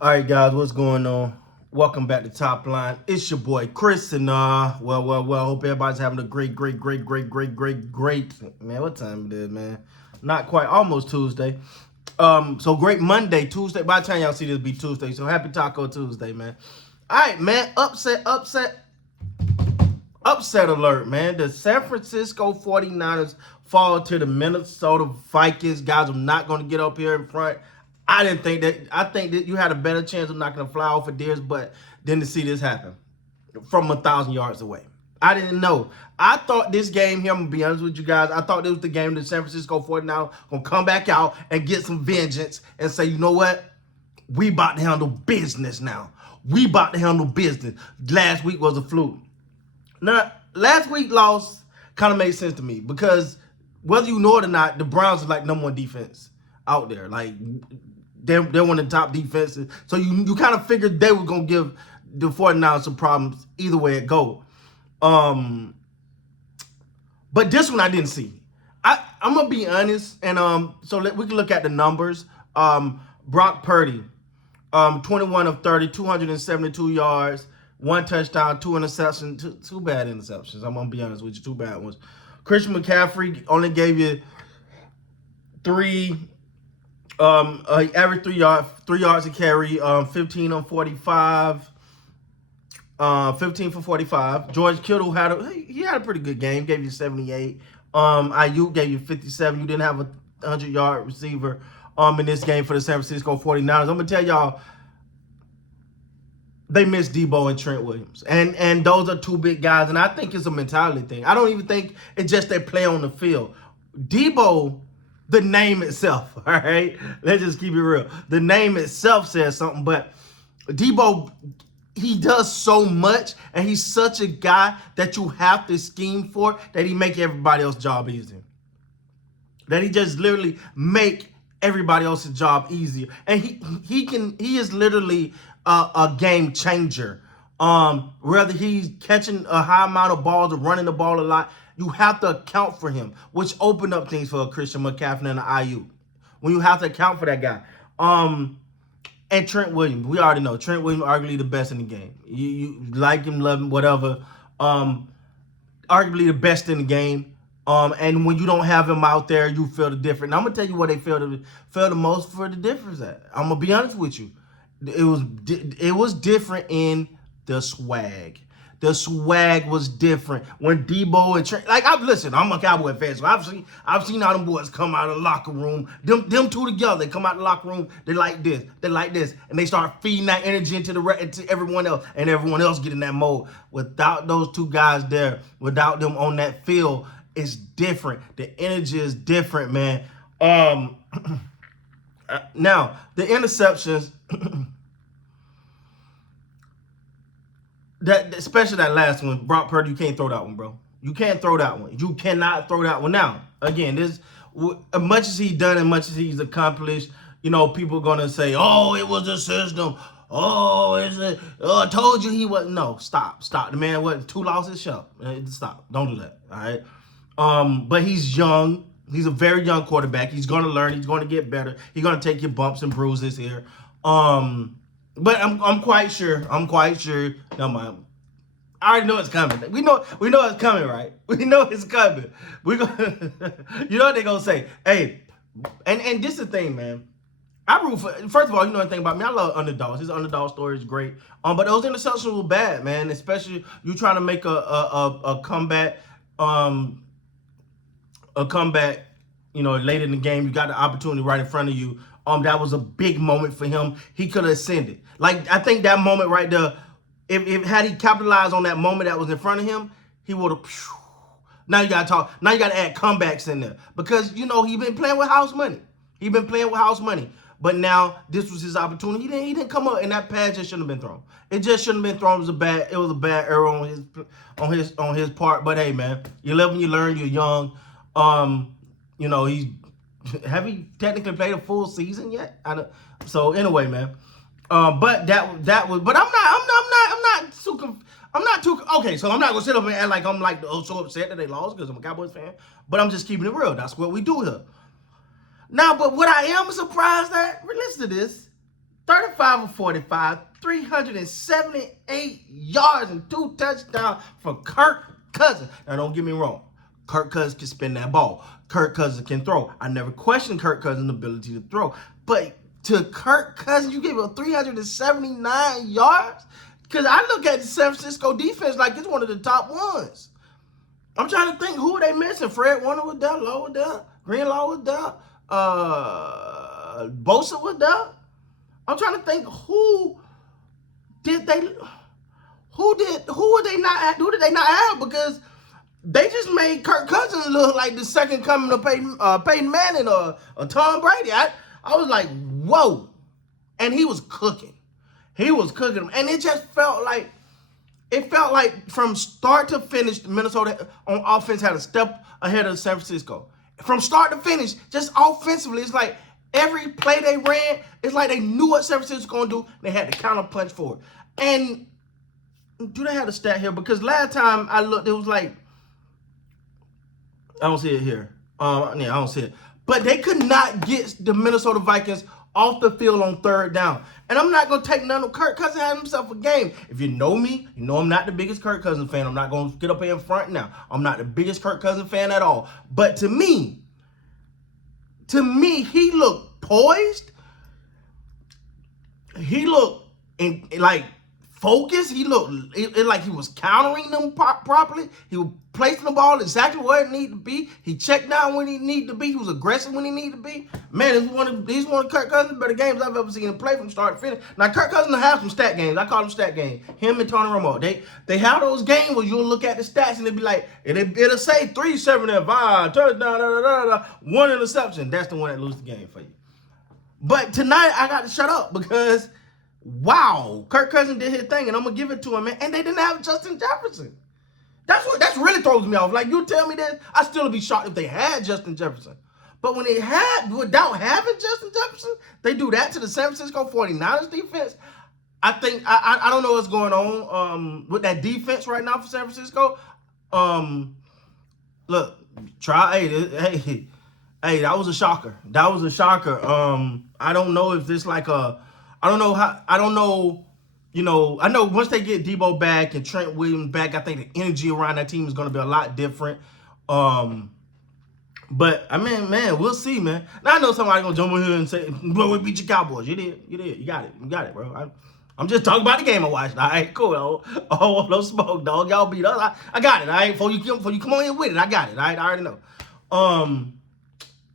All right, guys, what's going on? Welcome back to Top Line. It's your boy Chris, and well. Hope everybody's having a great. Man, what time it is, man? Not quite, almost Tuesday. So great Monday, Tuesday. By the time y'all see this, be Tuesday. So happy Taco Tuesday, man. All right, man. Upset alert, man. The San Francisco 49ers fall to the Minnesota Vikings. Guys, I'm not going to get up here in front. I think that you had a better chance of knocking a fly off of theirs, but then to see this happen from 1,000 yards away. I didn't know. I thought this game here, I'm going to be honest with you guys, I thought this was the game that San Francisco 49ers going to come back out and get some vengeance and say, you know what? We about to handle business now. We about to handle business. Last week was a fluke. Now, last week loss kind of made sense to me because whether you know it or not, the Browns are like number one defense out there. Like they're one of the top defenses. So you kind of figured they were gonna give the 49ers some problems either way it go. But this one I didn't see. I'm gonna be honest, and we can look at the numbers. Brock Purdy, 21 of 30, 272 yards. One touchdown, two interceptions, two bad interceptions. I'm going to be honest with you, two bad ones. Christian McCaffrey only gave you average 3 yards a carry, 15 on 45, 15 for 45. George Kittle had a pretty good game, gave you 78. Ayuk gave you 57. You didn't have a 100-yard receiver in this game for the San Francisco 49ers. I'm going to tell y'all, they miss Debo and Trent Williams. And those are two big guys. And I think it's a mentality thing. I don't even think it's just they play on the field. Debo, the name itself, all right? Let's just keep it real. The name itself says something. But Debo, he does so much. And he's such a guy that you have to scheme for that he make everybody else's job easier. That he just literally make everybody else's job easier. And he is literally a game changer. Whether he's catching a high amount of balls or running the ball a lot, you have to account for him, which opened up things for a Christian McCaffrey and an IU. When you have to account for that guy. And Trent Williams, we already know Trent Williams arguably the best in the game. You like him, love him, whatever. Arguably the best in the game. And when you don't have him out there, you feel the difference. And I'm gonna tell you what they feel the most for the difference at. I'm gonna be honest with you. It was different in the swag. The swag was different when Debo and Trent. Like I'm a Cowboy fan, so I've seen how them boys come out of the locker room. Them two together, they come out of the locker room. They like this, and they start feeding that energy into everyone else, and everyone else get in that mode. Without those two guys there, without them on that field, it's different. The energy is different, man. Now the interceptions. Especially that last one, Brock Purdy, you can't throw that one, bro. You can't throw that one. You cannot throw that one. Now, again, as much as he's done and much as he's accomplished, people are gonna say, "Oh, it was a system. Oh, I told you he was." No, stop. The man what 2 losses? Shut up. Stop. Don't do that. All right. But he's young. He's a very young quarterback. He's gonna learn. He's gonna get better. He's gonna take your bumps and bruises here. But I'm quite sure. No, man. I already know it's coming. We know it's coming, right? We know it's coming. We go. You know what they're gonna say? Hey, and this is the thing, man. I root for. First of all, you know the thing about me. I love underdogs. His underdog story is great. But those interceptions were bad, man. Especially you trying to make a comeback. A comeback. Late in the game, you got the opportunity right in front of you. That was a big moment for him. He could have ascended. Like, I think that moment right there, if had he capitalized on that moment that was in front of him, he would have. Now you gotta talk. Now you gotta add comebacks in there because he been playing with house money. But now this was his opportunity. He didn't come up, and that pass just shouldn't have been thrown. It just shouldn't have been thrown. It was a bad error on his part. But hey, man, you live and you learn. You're young. Have he technically played a full season yet? So anyway, man. But that was. But I'm not too. Okay, so I'm not gonna sit up and act like I'm like so upset that they lost because I'm a Cowboys fan. But I'm just keeping it real. That's what we do here. Now, but what I am surprised at, listen to this. 35 of 45, 378 yards and 2 touchdowns for Kirk Cousins. Now, don't get me wrong. Kirk Cousins can spin that ball. Kirk Cousins can throw. I never questioned Kirk Cousins' ability to throw. But to Kirk Cousins, you gave him 379 yards? Because I look at the San Francisco defense like it's one of the top ones. I'm trying to think, who are they missing? Fred Warner was there, Lowe was there, Greenlaw was there, Bosa was there. I'm trying to think, who did they not have? Because they just made Kirk Cousins look like the second coming of Peyton Manning or Tom Brady. I was like, whoa. And he was cooking. He was cooking. And it just felt like, from start to finish, Minnesota on offense had a step ahead of San Francisco. From start to finish, just offensively, it's like every play they ran, it's like they knew what San Francisco was going to do. They had to counter punch for it. And do they have a stat here? Because last time I looked, it was like, I don't see it here. I don't see it. But they could not get the Minnesota Vikings off the field on third down. And I'm not going to take none of Kirk Cousins had himself a game. If you know me, you know I'm not the biggest Kirk Cousins fan. I'm not going to get up here in front now. I'm not the biggest Kirk Cousins fan at all. But to me, he looked poised. He looked like focused. He looked like he was countering them properly. He was placing the ball exactly where it needed to be. He checked down when he needed to be. He was aggressive when he needed to be. Man, he's one of Kirk Cousins' better games I've ever seen him play from start to finish. Now, Kirk Cousins have some stat games. I call them stat games. Him and Tony Romo. They have those games where you'll look at the stats and it'll be like, it'll say 375, touchdown, 1 interception. That's the one that loses the game for you. But tonight, I got to shut up because, wow, Kirk Cousins did his thing, and I'm going to give it to him, man. And they didn't have Justin Jefferson. That's really throws me off. Like, you tell me this, I still would be shocked if they had Justin Jefferson. But when without having Justin Jefferson, they do that to the San Francisco 49ers defense. I think, I don't know what's going on with that defense right now for San Francisco. Look, hey, that was a shocker. I don't know if this like I know once they get Debo back and Trent Williams back, I think the energy around that team is going to be a lot different. But I mean, man, we'll see, man. Now I know somebody gonna jump in here and say, "Well, we beat your Cowboys." You did. You got it, bro. I'm just talking about the game I watched. All right, cool. Oh, no smoke, dog. Y'all beat us. I got it. All right, before you come on here with it, I got it. All right, I already know.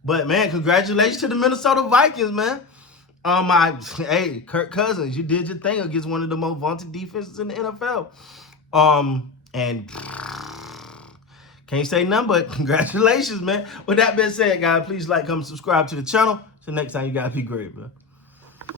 But man, congratulations to the Minnesota Vikings, man. Hey, Kirk Cousins, you did your thing against one of the most vaunted defenses in the NFL. And can't say nothing but congratulations, man. With that being said, guys, please like, comment, subscribe to the channel. Till next time, you guys be great, man.